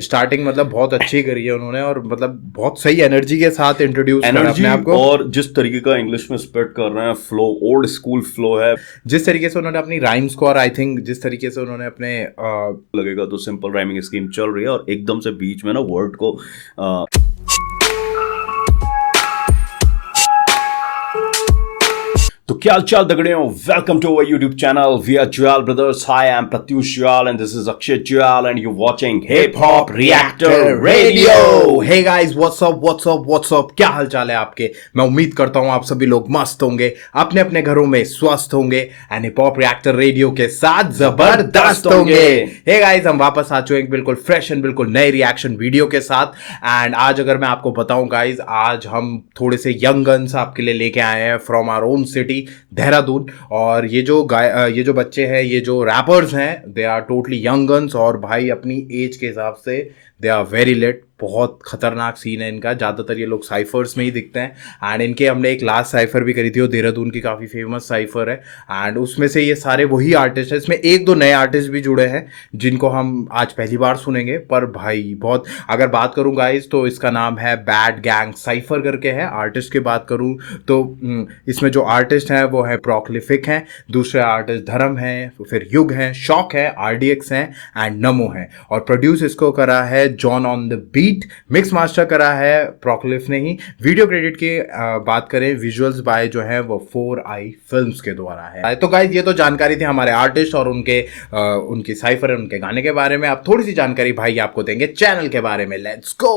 Starting मतलब बहुत अच्छी करी है उन्होंने और मतलब बहुत सही एनर्जी के साथ इंट्रोड्यूस करा एनर्जी अपने आप को। और जिस तरीके का इंग्लिश में स्पिट कर रहे हैं, फ्लो ओल्ड स्कूल फ्लो है। जिस तरीके से उन्होंने अपनी राइम्स को और आई थिंक जिस तरीके से उन्होंने अपने लगेगा तो सिंपल राइमिंग स्कीम चल रही है और एकदम से बीच में ना वर्ड को तो क्या चाल दगड़ियों, welcome to our YouTube channel we are Jwal brothers. Hi, I am Pratyush Jwal and this is Akshay Jwal and you watching hip hop reactor radio. Hey guys, what's up, क्या हाल चाल है आपके। मैं उम्मीद करता हूं आप सभी लोग मस्त होंगे, अपने अपने घरों में स्वस्थ होंगे and hip hop reactor radio के साथ जबरदस्त होंगे। हे गाइस, हम वापस आ चुके हैं बिल्कुल फ्रेश एंड बिल्कुल नए रिएक्शन वीडियो के साथ। एंड आज अगर मैं आपको बताऊं गाइस, आज हम थोड़े से यंग गन्स आपके लिए लेके आए हैं from our own city Dehradun. और ये जो बच्चे हैं, ये जो रैपर्स हैं, they are totally young guns और भाई अपनी एज के हिसाब से दे आर वेरी लेट। बहुत खतरनाक सीन है इनका। ज़्यादातर ये लोग साइफर्स में ही दिखते हैं एंड इनके हमने एक लास्ट साइफर भी करी थी, वो देहरादून की काफ़ी फेमस साइफर है एंड उसमें से ये सारे वही आर्टिस्ट हैं। इसमें एक दो नए आर्टिस्ट भी जुड़े हैं जिनको हम आज पहली बार सुनेंगे। पर भाई बहुत, अगर बात करूँ गाइज तो इसका नाम है बैड गैंग साइफर करके है। आर्टिस्ट की बात करूँ तो इसमें जो आर्टिस्ट हैं वो है प्रोक्लिफिक हैं, दूसरे आर्टिस्ट धर्म हैं, फिर युग हैं, शॉक है, RDX हैं एंड नमो है। और प्रोड्यूस इसको करा है John on the beat. Mix master करा है प्रोक्लिफ ने ही। वीडियो क्रेडिट की बात करें, विजुअल्स बाय जो है वो 4i फिल्म्स के द्वारा है। तो गाइस, ये तो जानकारी थी हमारे आर्टिस्ट और उनकी साइफर, उनके गाने के बारे में। आप थोड़ी सी जानकारी भाई आपको देंगे चैनल के बारे में। Let's go.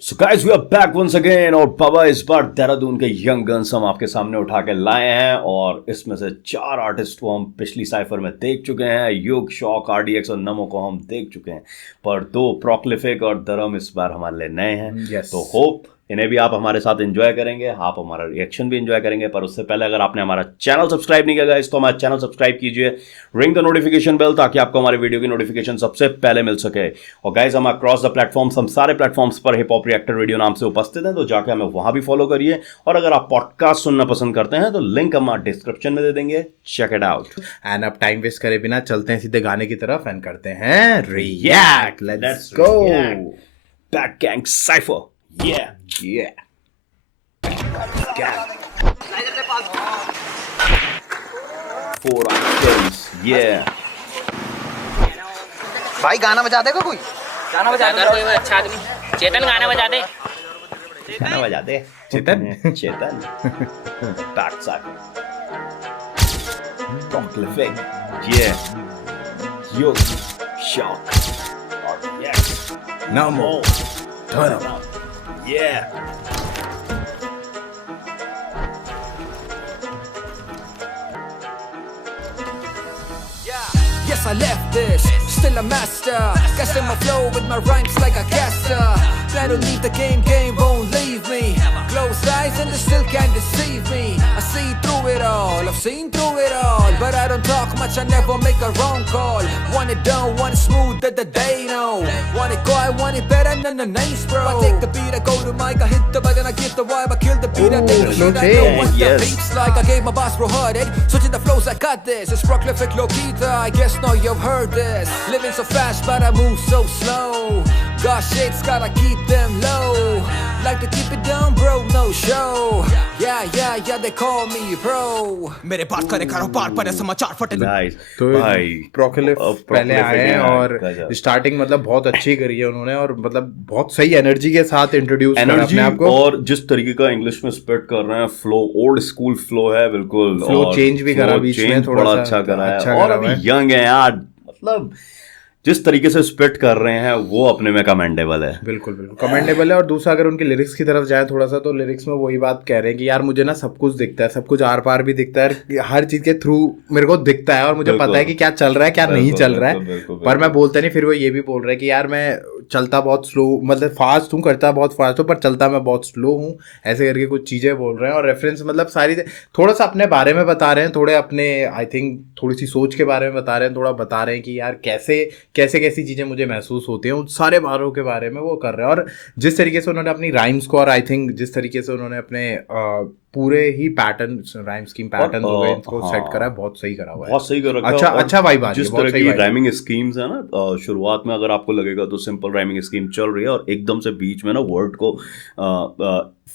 So guys, we are back once again और बाबा इस बार देहरादून के यंग गन्स हम आपके सामने उठा के लाए हैं और इसमें से 4 आर्टिस्ट को हम पिछली साइफर में देख चुके हैं। युग, शॉक, RDX और नमो को हम देख चुके हैं, पर 2 प्रोक्लिफिक और धर्म इस बार हमारे लिए नए हैं। Yes. तो होप इन्हें भी आप हमारे साथ एंजॉय करेंगे, आप हमारा रिएक्शन भी एंजॉय करेंगे। पर उससे पहले अगर आपने हमारा चैनल सब्सक्राइब नहीं किया गाइस तो हमारा चैनल सब्सक्राइब कीजिए, रिंग द नोटिफिकेशन बेल, ताकि आपको हमारे वीडियो की नोटिफिकेशन सबसे पहले मिल सके। और गाइस, हम अक्रॉस द प्लेटफॉर्म्स, हम सारे प्लेटफॉर्म्स पर हिप हॉप रिएक्टर रेडियो नाम से उपस्थित हैं, तो जाके हमें वहां भी फॉलो करिए। और अगर आप पॉडकास्ट सुनना पसंद करते हैं तो लिंक हम डिस्क्रिप्शन में दे देंगे, चेक इट आउट। एंड अब टाइम वेस्ट करे बिना चलते हैं सीधे गाने की तरफ एंड करते हैं react. Let's go. Bad gang cipher, Yeah. Gang. 4 items, भाई गाना बजा देगा कोई? गाना बजा दे कोई अच्छा आदमी। चेतन गाना बजा दे। गाना बजा दे। चेतन बैक साइड प्रोक्लिफिक, युग, शॉक, RDX, नमो, धर्म। Yes, I left this, still a master. Casting my flow with my rhymes like a caster. I don't leave the game won't leave me. Close eyes and they still can't deceive me. I see through it all, I've seen through it all. But I don't talk much, I never make a wrong call. Want it done, want it smooth, that they know. Want it quiet, want it better, no, nice bro. I take the beat, I go to mic, I hit the button, I get the vibe, I kill the beat, I take the shit, I know what the beat's like. I gave my boss bro hearted, switching the flows, I got this. It's prolific Lokita, I guess now you've heard this. Living so fast, but I move so slow. Got shades, gotta keep them low. Like to keep it down, bro, no show. Yeah, they call me bro. मेरे बात करे कारोबार पर समाचार फटे। तो भाई प्रोक्लिफ पहले आए हैं और गजब। स्टार्टिंग मतलब बहुत अच्छी करी है उन्होंने और मतलब बहुत सही एनर्जी के साथ इंट्रोड्यूस करा एनर्जी अपने आप को। और जिस तरीके का इंग्लिश में स्पिट कर रहे हैं, फ्लो ओल्ड स्कूल फ्लो है बिल्कुल। फ्लो चेंज भी करा बीच में, थोड़ा बड़ा सा अच्छा करा है अच्छा और करा अभी हुआ है। यंग है यार, मतलब जिस तरीके से स्पिट कर रहे हैं वो अपने में कमेंडेबल है। बिल्कुल कमेंडेबल है। और दूसरा अगर उनके लिरिक्स की तरफ जाए थोड़ा सा, तो लिरिक्स में वही बात कह रहे हैं कि यार मुझे ना सब कुछ दिखता है, सब कुछ आर पार भी दिखता है, हर चीज के थ्रू मेरे को दिखता है और मुझे पता है कि क्या चल रहा है क्या नहीं चल रहा है। पर मैं बोलता नहीं, फिर वो ये भी बोल रहे हैं कि यार मैं चलता बहुत स्लो, मतलब फास्ट हूँ, करता बहुत फास्ट हूँ, पर चलता मैं बहुत स्लो हूँ, ऐसे करके कुछ चीज़ें बोल रहे हैं। और रेफरेंस मतलब सारी थोड़ा सा अपने बारे में बता रहे हैं, थोड़े अपने आई थिंक थोड़ी सी सोच के बारे में बता रहे हैं, थोड़ा बता रहे हैं कि यार कैसे कैसी चीज़ें मुझे महसूस होती हैं, उन सारे बारों के बारे में वो कर रहे हैं। और जिस तरीके से उन्होंने अपनी राइम्स को और आई थिंक जिस तरीके से उन्होंने अपने पूरे ही पैटर्न, राइम स्कीम पैटर्न हो गए, इनको सेट करा है, बहुत सही करा हुआ है, बहुत सही कर रखा है। अच्छा वाइब आ रही है, जिस तरह की राइमिंग स्कीम्स है ना, शुरुआत में अगर आपको लगेगा तो सिंपल राइमिंग स्कीम चल रही है और एकदम से बीच में ना वर्ड को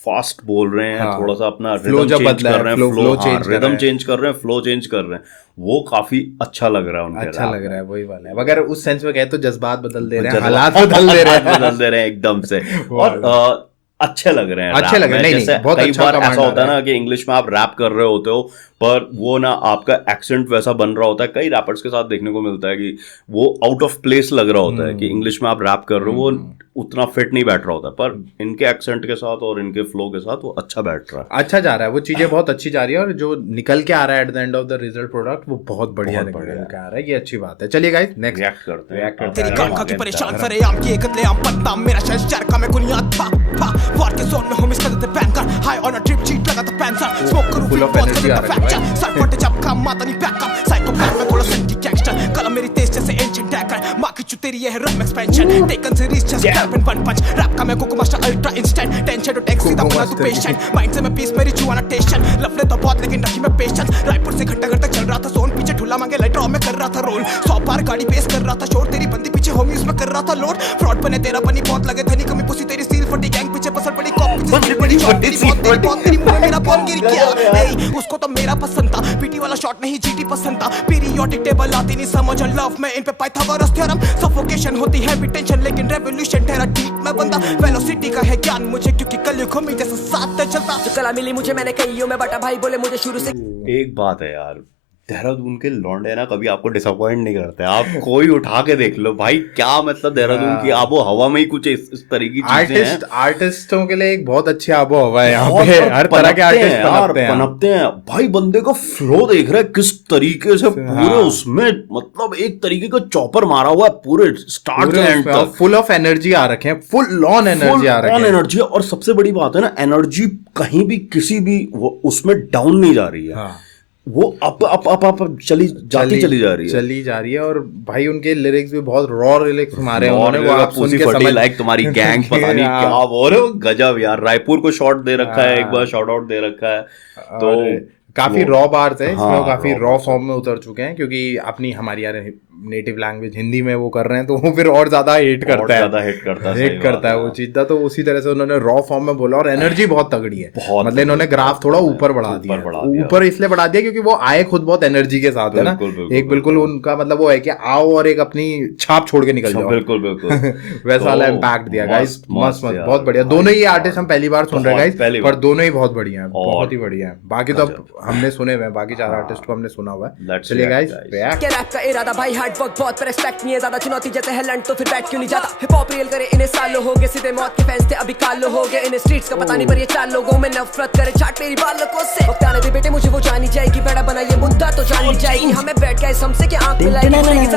फास्ट बोल रहे हैं, हाँ, थोड़ा सा अपना flow रिदम जब चेंज बदला है, कर रहे हैं, flow फ्लो change कर रहे रिदम हैं। चेंज कर रहे हैं, फ्लो चेंज कर रहे हैं, वो काफी अच्छा लग रहा है उनके अच्छा rap लग में। रहा है, वही वाला है। अगर उस सेंस में कहे तो जज्बात बदल दे रहे हैं, जज्बात हालात बदल दे रहे हैं। बदल दे रहे हैं एकदम से। और अच्छे लग रहे हैं अच्छे rap लग रहे हैं, में। नहीं, जैसे नहीं, बहुत कई अच्छा बार command ऐसा आ होता है रहा ना कि इंग्लिश में आप रैप कर रहे होते हो पर वो ना आपका एक्सेंट वैसा बन रहा होता है, कई रैपर्स के साथ देखने को मिलता है कि वो आउट ऑफ प्लेस लग रहा होता है कि इंग्लिश में आप रैप कर रहे हो, वो उतना फिट नहीं बैठ रहा होता है, पर इनके एक्सेंट के साथ और इनके फ्लो के साथ वो अच्छा बैठ रहा है। अच्छा जा रहा है, वो चीजें बहुत अच्छी जा रही है और जो निकल के आ रहा है at the end of the result product वो बहुत बढ़िया निकल के आ रहा है। ये अच्छी बात है। चलिए गाइस नेक्स्ट रिएक्ट करते हैं। React करते तेरी हैं। कान खा के परेशान सरे आम की एकतले आम पत्ता मेरा शहर शहर का मैं कुनिया था वार के जोन में हूं मिस करते पैन कर high on a trip cheat लगा तो पैन सर स्मोक करूं Full फिर of बहुत energy आ कर रहा है फ्रैक्चर सर फटे जब काम माता नहीं बैकअप साइकोपैथ में थोड़ा सेंटी गैंगस्टर कलम मेरी तेज जैसे एंशिएंट डैगर मां की चू तेरी ये है रम expansion taken series just cap in one punch rap का मैं कोको मास्टर अल्ट्रा इंस्टेंट टेंशन टू टेक्स सीधा बना तू पेशेंट माइंड से मैं पीस मेरी चुआना टेंशन लफड़े तो बहुत लेकिन रखी मैं पेशेंस रायपुर से घंटा घंटा चल रहा था सोन पीछे ठुला मांगे लाइटर और मैं कर रहा था रोल 100 बार गाड़ी पेश कर रहा था शोर तेरी बंदी पीछे होमी उसमें कर रहा था लोड फ्रॉड बने तेरा बनी बहुत लगे धनी कमी पुसी तेरी सील फटी गैंग पीछे पसर पड़ी कॉप पीछे बड़ी शॉट तेरी बहुत तेरी मुंह में मेरा बॉल गिर गया ए उसको तो मेरा पसंद था पीटी वाला शॉट नहीं जीटी पसंद था पीरियोडिक टेबल आती नहीं समझ लव में इन पे पाइथागोरस थ्योरम सफोकेशन होती है टेंशन लेकिन रेवोल्यूशन तेरा ठीक मैं बंदा वेलोसिटी का है ज्ञान मुझे क्योंकि कल युग में जैसा साथ चलता जो कला मिली मुझे मैंने कईयों में बटा भाई बोले मुझे शुरू से एक बात है यार, देहरादून के लौंडे ना कभी आपको डिसअपॉइंट नहीं करते। आप कोई उठा के देख लो भाई, क्या मतलब देहरादून की आबो हवा में ही कुछ इस तरह की चीजें हैं। आर्टिस्टों के लिए एक बहुत अच्छी आबो हवा है यहाँ बहुत पे, हर तरह के आर्टिस्ट पनपते हैं भाई। बंदे का फ्लो देख रहे हैं किस तरीके से पूरे उसमें, मतलब एक तरीके का चॉपर मारा हुआ है पूरे स्टार्ट से एंड तक। फुल ऑफ एनर्जी आ रखे हैं, फुल ऑन एनर्जी आ रखे हैं। एनर्जी, और सबसे बड़ी बात है ना, एनर्जी कहीं भी किसी भी उसमें डाउन नहीं जा रही है। वो अप चली जा रही है। और भाई उनके लिरिक्स भी बहुत रॉ लिरिक्स मारे हैं उन्होंने, वो आप सुन के समझ लाइक तुम्हारी गैंग पता नहीं क्या बोल रहे हो, गजब यार। रायपुर को शॉट दे रखा है, एक बार शॉट आउट दे रखा है, तो काफी रॉ बार्स है इसमें, हाँ, काफी रॉ फॉर्म में उतर चुके हैं क्योंकि अपनी हमारी यार नेटिव लैंग्वेज हिंदी में वो कर रहे हैं तो वो फिर और ज्यादा हिट करता है वो चीज। तो उसी तरह से उन्होंने रॉ फॉर्म में बोला और एनर्जी बहुत तगड़ी है, मतलब इन्होंने ग्राफ थोड़ा ऊपर बढ़ा दिया, ऊपर इसलिए बढ़ा दिया क्योंकि वो आए खुद बहुत एनर्जी के साथ है ना, एक बिल्कुल उनका मतलब वो है कि आओ और एक अपनी छाप छोड़ के निकल जाओ, बिल्कुल वैसा वाला इम्पैक्ट दिया गाइस। मस्त बहुत बढ़िया। दोनों ही आर्टिस्ट हम पहली बार सुन रहे हैं गाइस, पर दोनों ही बहुत बढ़िया है, बहुत ही बढ़िया है। बाकी तो हमने सुने हुए हैं, बाकी 4 आर्टिस्ट को हमने सुना हुआ है। चलिए गाइस क्या रैप का इरादा भाई, हार्ड वर्क बहुत पर रिस्पेक्ट नहीं है ज्यादा, चुनौती जैसे है लंड तो फिर बैठ क्यों नहीं जाता। हिप हॉप रियल करे इन्हें सालों हो गए, सीधे मौत के फैंस थे अभी कालो हो गए, इन्हें स्ट्रीट्स का पता नहीं पर ये 4 लोगों में नफरत करे चाट मेरी बालकों से। वक्त आने दे बेटे मुझे वो जानी जाएगी, बड़ा बना ये मुद्दा तो जानी जाएगी, हमें बैठ गए हमसे कि आंख मिलाएगी,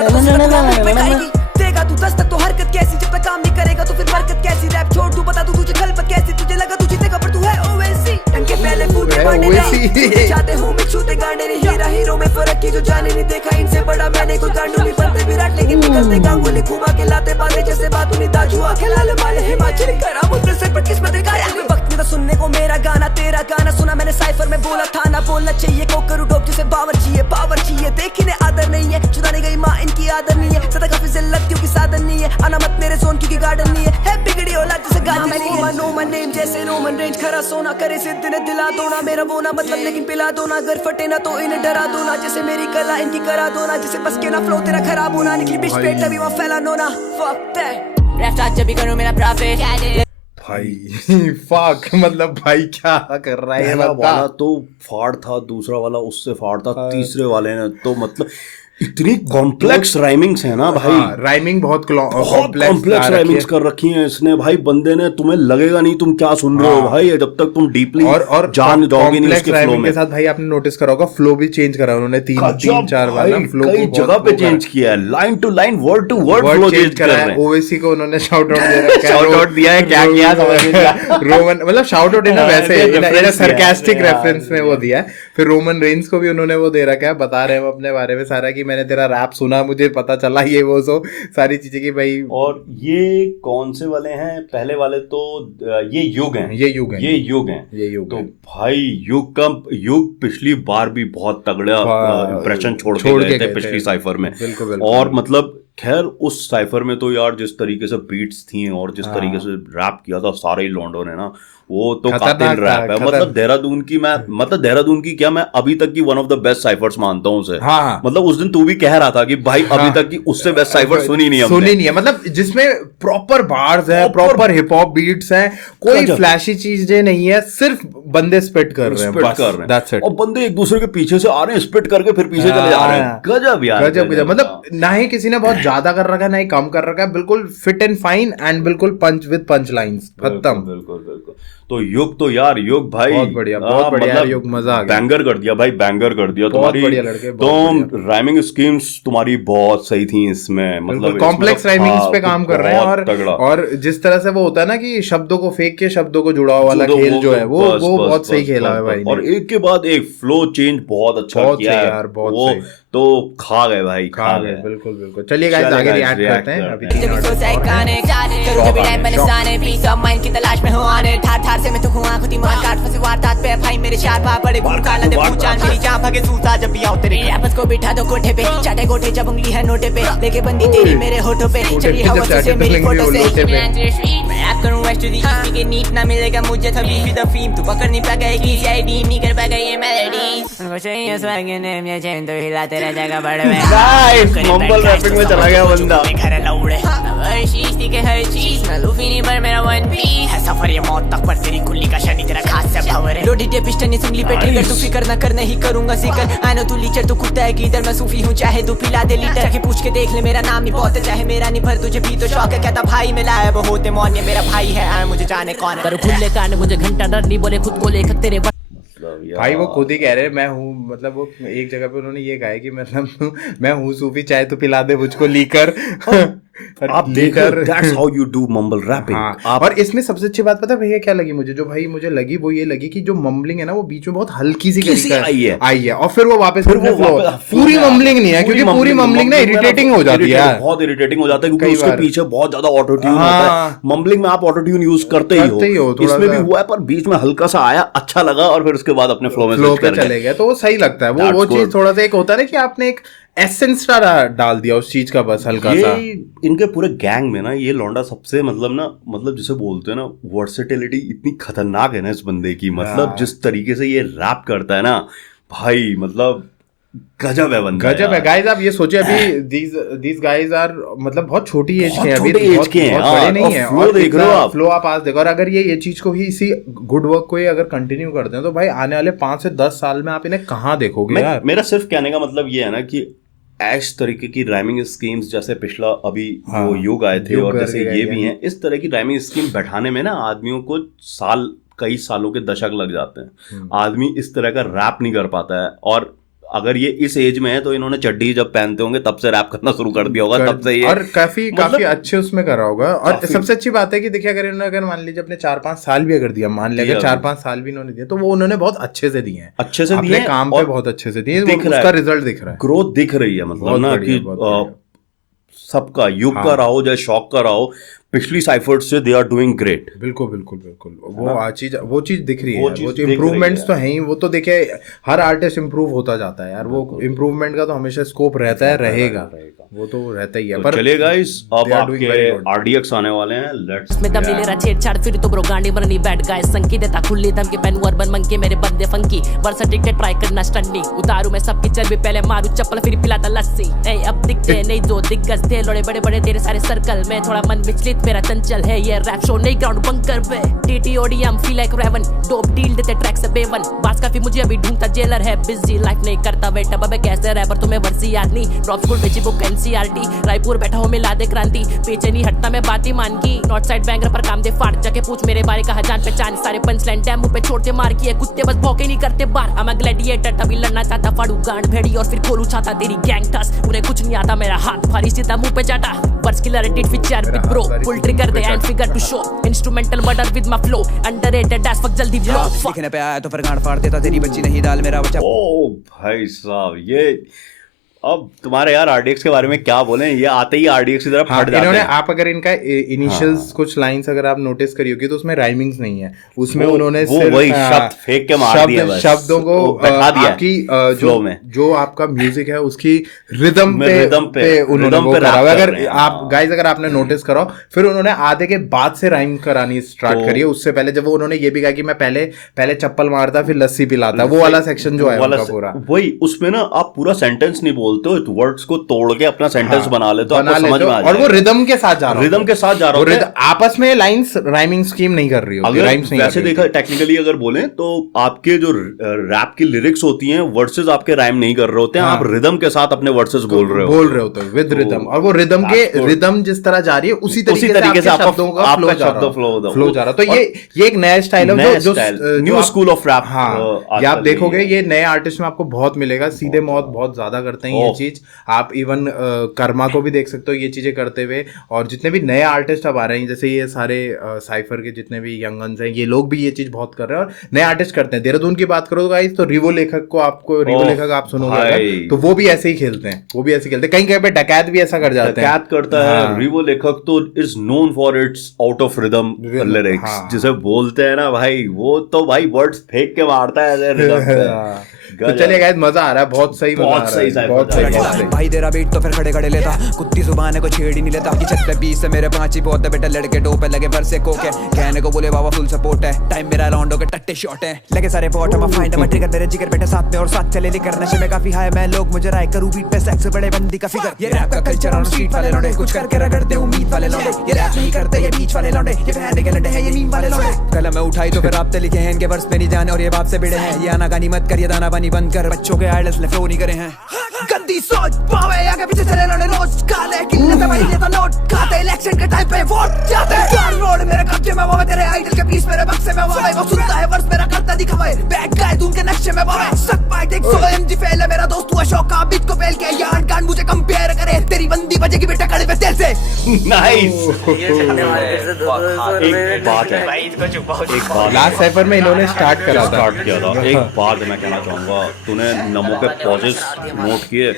देगा तू 10 तक तो हरकत कैसी, जब तक काम नहीं करेगा तो फिर बरकत कैसी। रैप छोड़ तू बता तू तुझे खलबत कैसी, तुझे लगा तू जीतेगा पर तू है ओवैसी, टंके पहले फूटे पाने नहीं चाहते हूँ मैं छूते गाने नहीं, हीरा हीरो में फर्क की जो जाने नहीं देखा इनसे बड़ा मैंने कोई गांडू नहीं बनते विराट लेकिन निकलते गांगुली घुमा के लाते बातें जैसे बात उन्हीं दाजू आंखें लाल माले हिमाचली करा मुझे से पर किस्मत गाया वक्त में सुनने को मेरा गाना तेरा गाना सुना मैंने साइफर में बोला था ना बोलना चाहिए को करूँ डोप जिसे पावर चाहिए देखने आदर नहीं है चुराने गई माँ इनकी आदर नहीं है सदा काफी जिल्लत क्योंकि साधन नहीं है आना मत मेरे जोन क्योंकि गार्डन नहीं है बिगड़ी औलाद जैसे गाजर नहीं है नो मन नेम जैसे रोमन रेंज खरा सोना करे सिद्ध ने दिला दो ना मेरा वो ना मतलब लेकिन पिला दो ना अगर फटे ना तो इन्हें डरा दो ना जैसे मेरी कला इनकी करा दो ना जैसे बस के ना फ्लो तेरा खराब होना निकली बिच पेट तभी वहाँ फैला नो ना फक दैट रैप स्टार्ट जब भी करूँ मेरा प्रॉफिट भाई फक मतलब भाई क्या कर रहा है पहला वाला तो फाड़ था दूसरा वाला उससे फाड़ था तीसरे वाले ने तो मतलब इतनी कॉम्प्लेक्स राइमिंग्स है ना भाई राइमिंग बहुत कॉम्प्लेक्स राइमिंग्स कर रखी हैं इसने भाई बंदे ने तुम्हें लगेगा नहीं तुम क्या सुन रहे हो भाई जब तक तुम डीपली और जान जाओगे नहीं उसके फ्लो में के साथ भाई आपने नोटिस करा होगा फ्लो भी चेंज करा उन्होंने तीन चार बार फ्लो कई जगह पे चेंज किया है line to line word to word flow change कर रहे हैं ओवेसी को उन्होंने शाउट आउट दे रखा है शाउट आउट दिया है क्या किया समझ नहीं रोमन मतलब शाउट आउट इन्हें वैसे इन सरकास्टिक रेफरेंस में वो दिया है फिर रोमन रेंज को भी उन्होंने वो दे रखा है बता रहे हैं अपने बारे में सारा कि मैंने तेरा रैप सुना मुझे पता चला ये वो सो सारी चीजें की भाई और ये कौन से वाले हैं पहले वाले तो ये युग हैं तो भाई युग पिछली बार भी बहुत तगड़ा इंप्रेशन छोड़ के गए थे पिछली साइफर में और मतलब खैर उस साइफर में तो यार जिस तरीके से बीट्स थी और जिस तरीके से रैप किया था सारे ही लॉन्डो ने ना, वो तो कातिल रैप है। मतलब देहरादून की क्या, मैं अभी तक की one of the best cyphers मानता हूँ उसे। हाँ। मतलब उस दिन तू भी कह रहा था कि भाई अभी तक की उससे बेस्ट साइफर सुनी नहीं है, मतलब जिसमें प्रॉपर बार्स है, प्रॉपर हिप हॉप बीट्स हैं, कोई फ्लैशी चीजें नहीं है, सिर्फ बंदे स्पिट कर रहे हैं और बंदे एक दूसरे के पीछे से आ रहे हैं, स्पिट करके फिर पीछे चले जा रहे हैं। गजब यार, गजब। मतलब ना ही किसी ने बहुत ज्यादा कर रखा है ना ही कम कर रखा है, बिल्कुल फिट एंड फाइन एंड बिल्कुल पंच विद पंच लाइंस, खत्म। बिल्कुल। तो युग तो यार युग भाई बहुत बढ़िया युग, मजा आ गया, बैंगर कर दिया भाई, बैंगर कर दिया तुम्हारी। तो राइमिंग स्कीम्स तुम्हारी बहुत सही थी इसमें, मतलब कॉम्प्लेक्स राइमिंग्स पे काम कर रहे हैं और जिस तरह से वो होता है ना कि शब्दों को फेंक के शब्दों को जुड़ा वाला खेल जो है वो बहुत सही खेला है भाई। और एक के बाद एक फ्लो चेंज बहुत अच्छा किया यार, बहुत सही। तो खा गए भाई, खा गए बिल्कुल। चलिए गाइस आगे रिएक्ट करते हैं। अभी की तलाश में हूं आने ठाठ से मैं तो हुआ खुद ही मान काट फंसे वारदात पे भाई मेरे चार पा बड़े गुण काला दे पूछान मेरी जान भागे सूता जब भी आओ तेरे आपस को बिठा दो कोठे पे चाटे गोठे जब उंगली है नोटे पे लेके बंदी तेरी मेरे होठों पे चली हवा से मेरी फोटो से मैं आप करूं वेस्ट टू दी ईस्ट के नीट ना मिलेगा मुझे तभी विद द फीम तू पकड़ नहीं पाएगा एक इजी आईडी नहीं कर पाएगा ये मेलोडी उनको चाहिए स्वैग नेम ये चैन तो हिला तेरा जगह बढ़ में गाइस मंबल रैपिंग में चला गया बंदा। घर लौड़े हर चीज के हर चीज मैं लूफी नहीं पर मेरा वन पीस है सफर ये मौत तक पर तेरी कुल्ली का शनि तेरा खास से भवर है लोडी दे पिस्टन इस उंगली पे ट्रिगर तू फिकर ना कर नहीं करूंगा जिक्र आई नो तू लीचर तू खुद है कि इधर मैं सूफी हूं चाहे तू पिला दे लीटर की पूछ के देख ले मेरा नाम नहीं बहुत है चाहे मेरा नहीं भर तुझे भी तो शौक है कहता भाई मिला है वो होते मौन ये मेरा भाई है आए मुझे जाने कौन है कर खुले कान मुझे घंटा डर नहीं बोले खुद को लेकर तेरे भाई वो खुद ही कह रहे मैं हूँ, मतलब वो एक जगह पे उन्होंने ये कहा है कि मतलब मैं हूँ सूफी चाहे तो पिला दे मुझको लीकर। आप लेकर that's how you do mumble rapping। हाँ। और इसमें सबसे अच्छी बात पता है भैया क्या लगी मुझे, जो भाई मुझे लगी वो ये लगी कि जो मम्बलिंग है ना वो बीच में बहुत हल्की सी आई है और फिर वो वापस पूरी मम्बलिंग नहीं है, क्योंकि पूरी मम्बलिंग ना इरिटेटिंग हो जाती है, बहुत इरिटेटिंग हो जाता है क्योंकि उसके पीछे बहुत ज्यादा ऑटो ट्यून होता है। मम्बलिंग में आप ऑटो ट्यून यूज करते ही हो, इसमें भी हुआ है पर बीच में हल्का सा आया, अच्छा लगा और फिर उसके बाद अपने फ्लो में चले गए, तो वो सही लगता है। वो चीज थोड़ा सा एक होता है ना कि आपने एक एसेंस डाल दिया उस चीज का, बस हल्का सा। इनके पूरे गैंग में ना ये लौंडा सबसे मतलब जिसे बोलते हैं ना वर्सेटिलिटी इतनी खतरनाक है ना इस बंदे की, मतलब जिस तरीके से ये रैप करता है ना भाई, मतलब गजब है बंदा, गजब है। गाइस आप ये सोचे अभी these guys आर मतलब बहुत छोटी एज के हैं, अभी बहुत बड़े नहीं है, और देख रहे हो आप फ्लो आप आज देखो, और अगर ये चीज को ही इसी गुड वर्क को ही अगर कंटिन्यू करते हैं तो भाई आने वाले 5 से 10 साल में आप इन्हें कहाँ देखोगे यार। मेरा सिर्फ कहने का मतलब ये है ना कि इस तरीके की राइमिंग स्कीम्स जैसे पिछला अभी वो युग आए थे और जैसे ये भी हैं, इस तरह की राइमिंग स्कीम बैठाने में ना आदमियों को कई सालों के दशक लग जाते हैं। आदमी इस तरह का रैप नहीं कर पाता है, और अगर ये इस एज में है तो इन्होंने चड्डी जब पहनते होंगे तब से रैप करना शुरू कर दिया होगा, तब से ये और काफी अच्छे उसमें करा होगा। और सबसे अच्छी बात है कि देखिए अगर मान लीजिए अपने 4-5 साल भी अगर दिया, मान लिया 4-5 साल भी इन्होंने दिया तो वो उन्होंने बहुत अच्छे से दिए हैं, अच्छे से दिए, काम पे बहुत अच्छे से दिए, उसका रिजल्ट दिख रहा है, ग्रोथ दिख रही है, मतलब ना कि सबका युग का रहा हो चाहे शौक का रहा हो, पिछली साइफर्स से दे आर डूइंग ग्रेट। बिल्कुल वो चीज दिख रही है, वो चीज इम्प्रूवमेंट्स तो है ही, वो तो देखिए हर आर्टिस्ट इम्प्रूव होता जाता है यार, वो इम्प्रूवमेंट का तो हमेशा स्कोप रहता है, रहेगा वो तो रहता ही है। पर चलिए गाइस अब आपके आरडीएक्स आने वाले हैं, लेट्स में दम ले रहा छेड़छाड़ फिर तो ब्रो गांडी बननी बैड गाइस संकी देता खुली दम के पेन अर्बन मंके मेरे बंदे फंकी वर्स टिकट ट्राई करना स्टंडी उतारू मैं सबकी चर्बी पहले मारू चप्पल फिर पिलाता लस्सी ए अब दिखते नहीं दो दिग्गज थे लोड़े बड़े बड़े तेरे सारे सर्कल में थोड़ा मन विचलित मेरा चंचल है ये रैप शो नहीं ग्राउंड बंकर पे TTODM feel like raven dope deal देते ट्रैक से बेवन बास काफी मुझे अभी ढूंढता जेलर है बिजी लाइफ नहीं करता वेट अब कैसे रैपर तुम्हें वर्सी याद नहीं ड्रॉप स्कूल बेची बुक एनसीईआरटी रायपुर बैठा हूं मिला दे क्रांति पीछे नहीं हटता मैं बात ही मान की नॉर्थ साइड बैंगर पर काम दे फाड़ जाके पूछ मेरे बारे का जान पहचान सारे पंचलाइन डैम पे छोड़ते मार किए कुत्ते बस भौंके नहीं करते बार I'm a gladiator तभी लड़ना चाहता फाड़ू गांड भेड़ी और फिर खोलू चाहता तेरी गैंग टस उन्हें कुछ नहीं आता मेरा हाथ भारी सीधा मुंह पे जाटा verse killer did feature big bro pull trigger they and figure to show instrumental murder with my flow underrated as fuck जल्दी ब्लो लिखने पे आया तो फिर गांड फाड़ देता तेरी बच्ची नहीं डाल मेरा बच्चा। ओ भाई साहब ये अब तुम्हारे यार आरडीएक्स के बारे में क्या बोले, ये आते ही आरडीएक्स की तरफ हाँ, हट जाते इन्होंने हैं। आप अगर इनका इनिशियल्स कुछ लाइंस अगर आप नोटिस करी होगी तो उसमें राइमिंग्स नहीं है, उसमें उन्होंने वो सिर्फ वही शब्द फेंक के मार दिए बस, शब्दों को वो बैठा दिया आपकी flow में। जो आपका म्यूजिक है उसकी रिदम रिदम पे उन्होंने रिदम वो पे करा rap हुआ है। कर अगर रहे हैं, आप हाँ। गाइस अगर आपने नोटिस करो, फिर उन्होंने आधे के बाद से राइम करानी स्टार्ट तो- करी है। उससे पहले जब वो उन्होंने ये भी कहा कि मैं पहले चप्पल मारता फिर लस्सी पिलाता, वो वाला सेक्शन जो है वाला उनका पूरा वही, उसमें ना आप पूरा सेंटेंस नहीं बोलते हो, वर्ड्स को तोड़ के अपना सेंटेंस हाँ, बना लेते हो, बना आपको समझ लेते हो, में आ और वो जाएगा। रिदम के साथ जा रहा रिदम के साथ जा रहा होता है। आपस में लाइंस राइमिंग स्कीम नहीं कर रही होती, अगर राइम्स नहीं वैसे कर रही देखा होती। टेक्निकली अगर बोले तो आपके जो रैप की लिरिक्स होती हैं वर्सेस आपके राइम नहीं कर रहे होते हैं, हाँ। आप रिदम के साथ अपने वर्सेस बोल रहे होते हो विद तो रिदम, और वो रिदम के that's good. रिदम जिस तरह जा रही है उसी तरीके से तरीके से आपके आपका- शब्दों का आपका फ्लो जा शब्द रहा flow है, होता है। फ्लो जा रहा है। तो और ये एक नया स्टाइल है नया जो style, जो new आप- school of rap, हाँ, आजकल ये आप ये- देखोगे ये नए आर्टिस्ट में आपको बहुत मिलेगा, सीधे मौत बहुत ज्यादा करते हैं ये ओह। चीज। आप इवन कर्मा को भी देख सकते हो ये चीजें करते हुए, और जितने भी नए आर्टिस्ट अब आ रहे हैं जैसे ये सारे साइफर के जितने भी यंगन्स हैं, ये लोग भी ये चीज बहुत कर रहे हैं और नए आर्टिस्ट करते हैं। देहरादून की बात करो गाइस तो रिवो लेखक को आपको रिवो ओह, लेखक आप सुनोगे भाई। अगर, तो वो भी ऐसे ही खेलते हैं, वो भी ऐसे खेलते हैं। कहीं कहीं पे डकैत भी ऐसा कर जाते हैं। डकैत करता है। हाँ। रिवो लेखक तो is known for its out of rhythm Rhythm, lyrics, हाँ। जिसे बोलते हैं ना भाई, वो तो भाई वर्ड्स फेंक के मारता है ऐसे rhythm पे। हाँ। तो चलिए गाइस मजा आ रहा है, बहुत सही मजा बहुत आ रहा सही है, साइफर बहुत था, सही, बहुत बहुत सही। भाई तेरा बीट तो फिर खड़े खड़े लेता, कुत्ती जुबान को छेड़ ही नहीं लेता कि 26 से मेरे 5 ही बहुत बेटा लड़के टोपे लगे वर्षे कोके कहने को बोले बाबा फुल सपोर्ट है, टाइम मेरा लॉन्डो के टट्टे शॉट है, लगे सारे पॉट हम फाइंड हम ट्रिगर मेरे जिगर बेटे साथ में और साथ चले लेकर नशे में काफी हाई मैं लोग मुझे राय करूं बीट पे सेक्स बड़े बंदी का फिगर, ये रैप का कल्चर और स्ट्रीट वाले लौंडे कुछ करके रगड़ते उम्मीद वाले लौंडे, ये रैप नहीं करते ये बीच वाले लौंडे, ये फैन के लंडे हैं ये मीम वाले लौंडे, कलम में उठाई तो फिर राब्ते लिखे हैं इनके वर्स पे नहीं जाने और ये बाप से भिड़े हैं, ये आना गानी मत कर ये दाना पानी बंद कर, बच्चों के आइडल्स ले फ्लो नहीं करे हैं, गंदी सोच पावे आगे पीछे चले लौंडे रोज काले किल्ले से भाई लेता नोट खाते इलेक्शन के टाइम पे वोट जाते कार रोड मेरे कब्जे में वो तेरे आइडल के पीस मेरे बक्से में वो वो सुनता है वर्स मेरा करता दिखावे बैक गाय तुम के नक्शे में वो सक पाइट 100 एमजी फेल है मेरा दोस्त हुआ शौक का बीच को फेल के यार कान मुझे कंपेयर करे तेरी बंदी बजेगी बेटा कड़े पे तेल से नाइस। एक बात है, भाई इसको छुपाओ एक बात लास्ट साइफर में इन्होंने स्टार्ट करा था। स्टार्ट किया था। एक बात मैं कहना चाहूंगा, तूने नमो के पॉजेस नोट किए,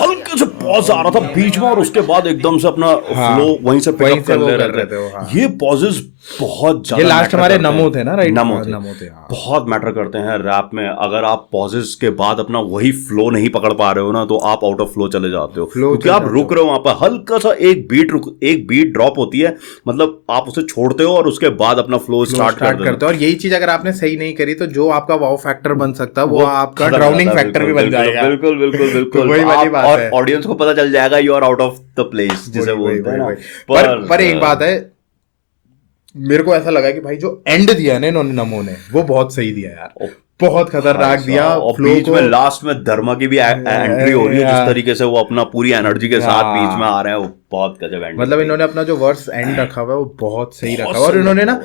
हल्के से पॉज आ रहा था बीच में और उसके बाद एकदम से अपना फ्लो वहीं से वहीं पिकअप से कर वो ले कर रहे रहे थे। थे वो, हाँ। ये पॉजेस बहुत ज्यादा ये लास्ट matter हमारे करते हैं। नमो थे ना, राइट? नमो हाँ, थे। नमो थे, हाँ। बहुत मैटर करते हैं रैप में। अगर आप पॉजेस के बाद अपना वही फ्लो नहीं पकड़ पा रहे हो ना, तो आप आउट ऑफ फ्लो चले जाते हो, क्योंकि आप रुक रहे हो वहां पर, हल्का सा एक बीट ड्रॉप होती है, मतलब आप उसे छोड़ते हो और उसके बाद अपना फ्लो स्टार्ट करते हो। और यही चीज अगर आपने सही नहीं करी तो जो आपका वाव फैक्टर बन सकता है वो आपका खत्म ड्राउनिंग हो जाता है, फैक्टर भी बन बिल्कुल, जाएगा। बिल्कुल बिल्कुल बिल्कुल। वही वाली आप- बात और है। ऑडियंस को पता चल जाएगा you are out of the place, जिसे वही, बोलते हैं ना। वही। पर एक बात है, मेरे को ऐसा लगा कि भाई जो एंड दिया ना इन्होंने नमो ने, वो बहुत सही दिया यार, बहुत खतरनाक दिया। और फ्लो बीच को में लास्ट में धर्मा की भी एंट्री हो रही है, जिस यार। तरीके से वो अपना पूरी एनर्जी के साथ हाँ। बीच में आ रहे हैं, वो बहुत गजब एंड। मतलब इन्होंने अपना जो वर्स एंड रखा हुआ है वो बहुत सही बहुत रखा हुआ है, और सही इन्होंने रखा ना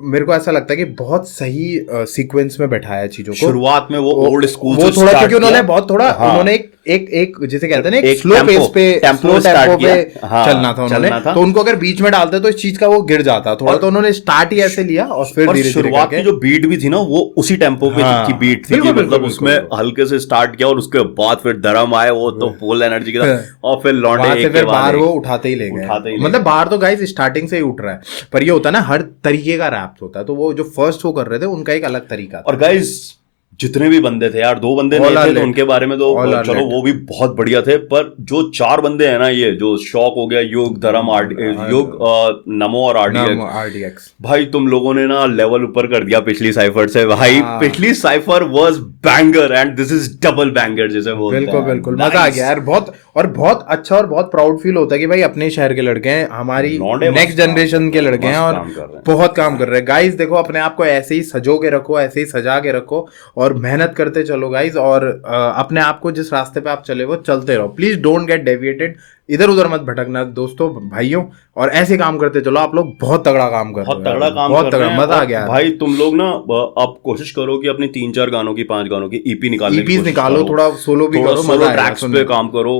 मेरे को ऐसा लगता है कि बहुत सही सीक्वेंस में बैठाया चीजों को। शुरुआत में वो ओल्ड स्कूल वो से थोड़ा, start क्योंकि उन्होंने किया। बहुत थोड़ा हाँ। उन्होंने एक जिसे कहते हैं ना एक एक स्लो tempo- पेस पे tempo स्लो start टेम्पो पे किया। हाँ, चलना था उन्होंने, चलना था। तो उनको अगर बीच में डालते तो इस चीज का वो गिर जाता थोड़ा, तो उन्होंने स्टार्ट ही ऐसे लिया और फिर और धीरे धीरे शुरुआत की करके जो बीट भी थी ना, वो उसी टेम्पो पे हाँ। की बीट थी, बिल्कुल, कि मतलब बिल्कुल, उसमें बिल्कुल। हल्के से स्टार्ट किया और उसके बाद फिर धर्म आए, वो तो फुल एनर्जी के साथ, और फिर लौंडे वहां से एक फिर के बाद बाहर एक। वो उठाते ही ले उठाते ही गए। ले मतलब बाहर तो गाइस स्टार्टिंग से ही उठ रहा है, पर ये होता है ना हर तरीके का रैप होता है, तो वो जो फर्स्ट वो कर रहे थे उनका एक अलग तरीका था। और गाइस जितने भी बंदे थे यार, 2 बंदे All नहीं are थे तो lit. उनके बारे में तो All are चलो lit. वो भी बहुत बढ़िया थे, पर जो 4 बंदे हैं ना, ये जो शॉक हो गया, युग, धर्म, युग, नमो और आरडीएक्स, भाई तुम लोगों ने ना लेवल ऊपर कर दिया पिछली साइफर से भाई। हाँ। पिछली cipher was banger and this is double banger, जिसे बोलते हैं। बिल्कुल बिल्कुल मजा आ गया यार, बहुत अच्छा और बहुत प्राउड फील होता है कि भाई अपने शहर के लड़के हैं, हमारी लौंडे मस्त नेक्स्ट जनरेशन के लड़के हैं मस्त और काम कर रहे हैं। बहुत काम कर रहे हैं। गाइस देखो अपने आप को ऐसे ही सजो के रखो, ऐसे ही सजा के रखो और मेहनत करते चलो गाइस, और अपने आप को जिस रास्ते पे आप चले वो चलते रहो, प्लीज डोंट गेट डेविएटेड। इधर उधर मत भटकना दोस्तों भाइयों, और ऐसे काम करते चलो। आप लोग बहुत तगड़ा काम कर रहे हो बहुत तगड़ा काम बहुत करते तगड़ा, हैं। मजा आ और गया भाई तुम लोग ना अब कोशिश करो कि अपनी 3-4 गानों की 5 गानों की ईपी निकालने की ईपीज कोशिश निकालो, करो। थोड़ा सोलो भी करो, सोलो मजा आएगा ट्रैक्स सुनने पे में। काम करो।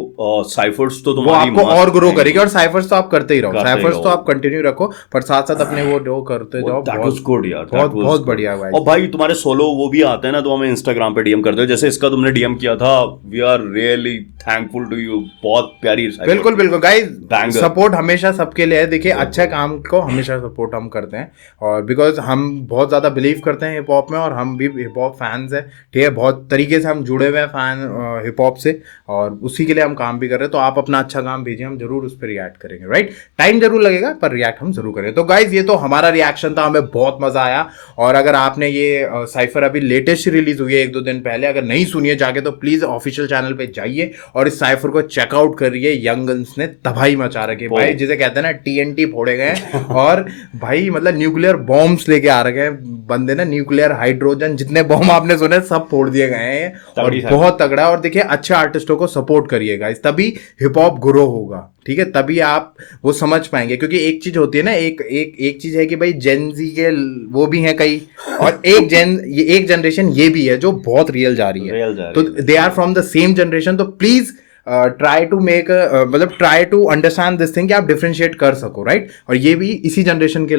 साइफर्स तो वो तुम्हारी आपको मस्त और ग्रो रहेंगी। करेगी, और साइफर्स तो आप करते ही रहो, करते ही साइफर्स तो रहो। आप कंटिन्यू रखो, पर साथ साथ अपने वो जो करते जाओ। That was good यार, that बहुत was बहुत good। बढ़िया भाई। और भाई तुम्हारे सोलो वो भी आते हैं ना, तो हमें इंस्टाग्राम पे डीएम करते हो, जैसे इसका तुमने डीएम किया था। We are really thankful to you. बहुत प्यारी बिल्कुल बिल्कुल गाइस, Banger। सपोर्ट हमेशा सबके लिए है। देखिए अच्छा काम को हमेशा सपोर्ट हम करते हैं, और बिकॉज हम बहुत ज़्यादा बिलीव करते हैं हिप हॉप में, और हम भी हिप हॉप फैंस हैं, ठीक है। बहुत तरीके से हम जुड़े हुए हैं फैन हिप हॉप से, और उसी के लिए हम काम भी कर रहे हैं। तो आप अपना अच्छा काम भेजिए, हम जरूर उस पर रिएक्ट करेंगे, राइट। टाइम जरूर लगेगा पर रिएक्ट हम जरूर करेंगे। तो गाइज ये तो हमारा रिएक्शन था, हमें बहुत मजा आया। और अगर आपने ये साइफर अभी लेटेस्ट रिलीज हुई है 1-2 दिन पहले, अगर नहीं सुनिए जाके तो प्लीज ऑफिशियल चैनल पे जाइए और इस साइफर को चेकआउट करिए। यंग गन्स ने तबाही मचा रखी है भाई, जिसे कहते हैं ना TNT फोड़े गए हैं। और भाई मतलब न्यूक्लियर बॉम्ब्स लेके आ रखे हैं बंदे ने, न्यूक्लियर हाइड्रोजन जितने बॉम्ब आपने सुने सब फोड़ दिए गए हैं, और बहुत तगड़ा। और देखिए अच्छे आर्टिस्टों को सपोर्ट करिएगा, इस तभी हिप हॉप ग्रो होगा, ठीक है। तभी आप वो समझ पाएंगे, क्योंकि एक चीज होती है ना, एक चीज है कि भाई जेन जी के वो भी हैं कई, और एक जनरेशन ये भी है जो बहुत रियल जा रही है। तो they are from the same generation. तो प्लीज ट्राई टू मेक मतलब try to understand this thing कि आप डिफरेंशिएट कर सको, राइट। और ये भी इसी जनरेशन के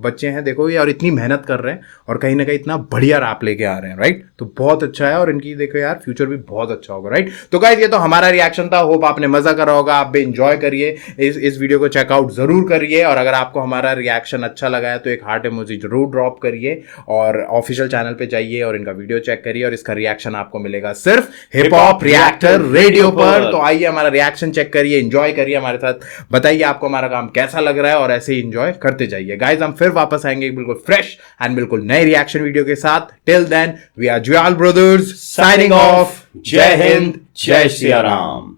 बच्चे हैं, देखो ये, और इतनी मेहनत कर रहे हैं, और कहीं ना कहीं इतना बढ़िया रैप लेके आ रहे हैं, राइट। तो बहुत अच्छा है, और इनकी देखो यार फ्यूचर भी बहुत अच्छा होगा, राइट। तो गाइस ये तो हमारा रिएक्शन था, होप आपने मजा करा होगा, आप भी इंजॉय करिए, इस वीडियो को चेकआउट जरूर करिए। और अगर आपको हमारा रिएक्शन अच्छा लगा है तो एक हार्ट इमोजी जरूर ड्रॉप करिए, और ऑफिशियल चैनल पे जाइए और इनका वीडियो चेक करिए, और इसका रिएक्शन आपको मिलेगा सिर्फ हिप हॉप रिएक्टर रेडियो पर। तो आइए हमारा रिएक्शन चेक करिए, एंजॉय करिए हमारे साथ, बताइए आपको हमारा काम कैसा लग रहा है, और ऐसे ही एंजॉय करते जाइए गाइस। हम फिर वापस आएंगे बिल्कुल फ्रेश एंड बिल्कुल नए रिएक्शन वीडियो के साथ। Till then we are Jwal brothers signing off. जय हिंद, जय श्री राम।